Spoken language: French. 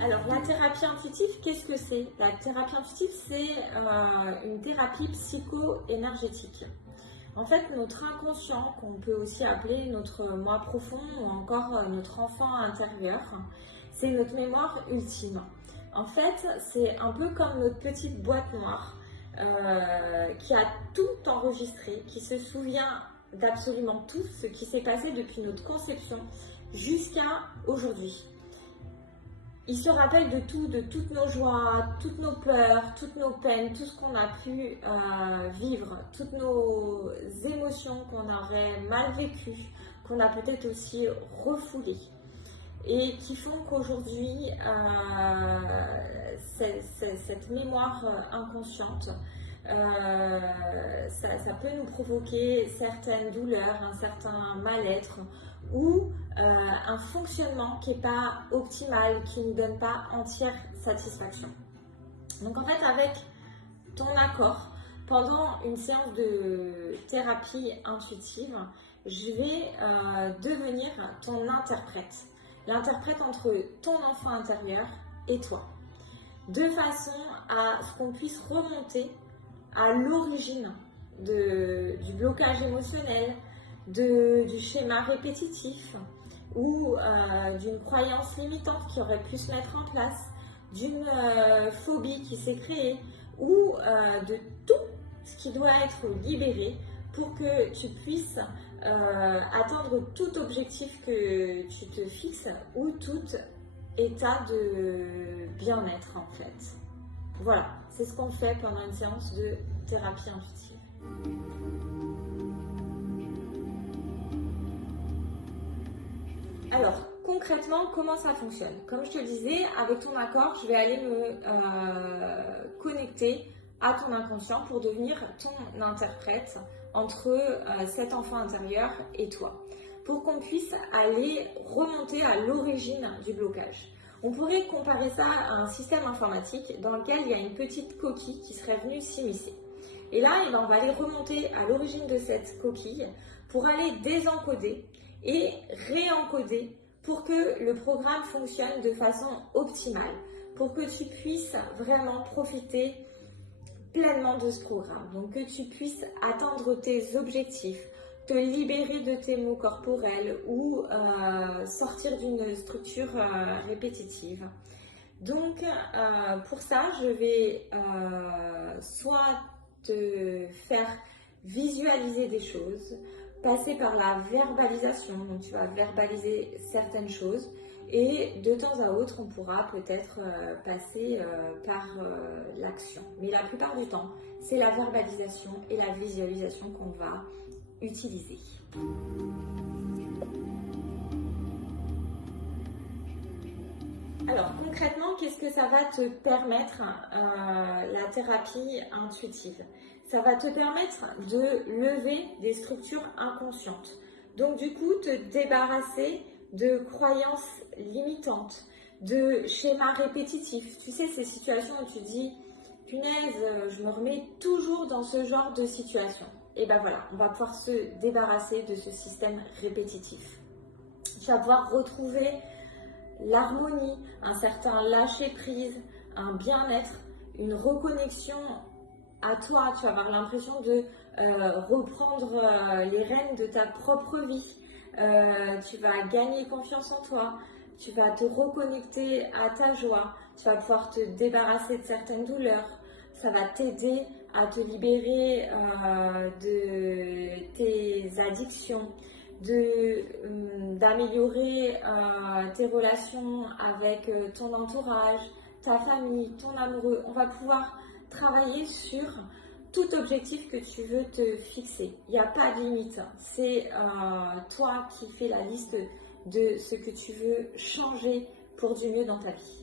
Alors, la thérapie intuitive, qu'est-ce que c'est? La thérapie intuitive, c'est une thérapie psycho-énergétique. En fait, notre inconscient, qu'on peut aussi appeler notre moi profond ou encore notre enfant intérieur, c'est notre mémoire ultime. En fait, c'est un peu comme notre petite boîte noire qui a tout enregistré, qui se souvient d'absolument tout ce qui s'est passé depuis notre conception jusqu'à aujourd'hui. Il se rappelle de tout, de toutes nos joies, toutes nos peurs, toutes nos peines, tout ce qu'on a pu vivre, toutes nos émotions qu'on aurait mal vécues, qu'on a peut-être aussi refoulées et qui font qu'aujourd'hui, cette mémoire inconsciente, ça peut nous provoquer certaines douleurs, un certain mal-être ou un fonctionnement qui n'est pas optimal, qui ne nous donne pas entière satisfaction. Donc en fait, avec ton accord, pendant une séance de thérapie intuitive, je vais devenir ton interprète. L'interprète entre ton enfant intérieur et toi. De façon à ce qu'on puisse remonter à l'origine du blocage émotionnel, du schéma répétitif ou d'une croyance limitante qui aurait pu se mettre en place, d'une phobie qui s'est créée ou de tout ce qui doit être libéré pour que tu puisses atteindre tout objectif que tu te fixes ou tout état de bien-être en fait. Voilà, c'est ce qu'on fait pendant une séance de thérapie intuitive. Alors, concrètement, comment ça fonctionne? Comme je te le disais, avec ton accord, je vais aller me connecter à ton inconscient pour devenir ton interprète entre cet enfant intérieur et toi, pour qu'on puisse aller remonter à l'origine du blocage. On pourrait comparer ça à un système informatique dans lequel il y a une petite coquille qui serait venue s'immiscer. Et là, on va aller remonter à l'origine de cette coquille pour aller désencoder et réencoder pour que le programme fonctionne de façon optimale, pour que tu puisses vraiment profiter pleinement de ce programme, donc que tu puisses atteindre tes objectifs, te libérer de tes maux corporels ou sortir d'une structure répétitive. Donc pour ça, je vais soit te faire visualiser des choses, passer par la verbalisation, donc tu vas verbaliser certaines choses et de temps à autre on pourra peut-être passer par l'action. Mais la plupart du temps, c'est la verbalisation et la visualisation qu'on va utiliser. Alors concrètement, qu'est-ce que ça va te permettre la thérapie intuitive? Ça va te permettre de lever des structures inconscientes. Donc du coup, te débarrasser de croyances limitantes, de schémas répétitifs. Tu sais, ces situations où tu dis, punaise, je me remets toujours dans ce genre de situation. Et ben voilà, on va pouvoir se débarrasser de ce système répétitif. Tu vas pouvoir retrouver l'harmonie, un certain lâcher-prise, un bien-être, une reconnexion à toi. Tu vas avoir l'impression de reprendre les rênes de ta propre vie. Tu vas gagner confiance en toi. Tu vas te reconnecter à ta joie. Tu vas pouvoir te débarrasser de certaines douleurs. Ça va t'aider à te libérer de tes addictions, d'améliorer tes relations avec ton entourage, ta famille, ton amoureux. On va pouvoir travailler sur tout objectif que tu veux te fixer. Il n'y a pas de limite. C'est toi qui fais la liste de ce que tu veux changer pour du mieux dans ta vie.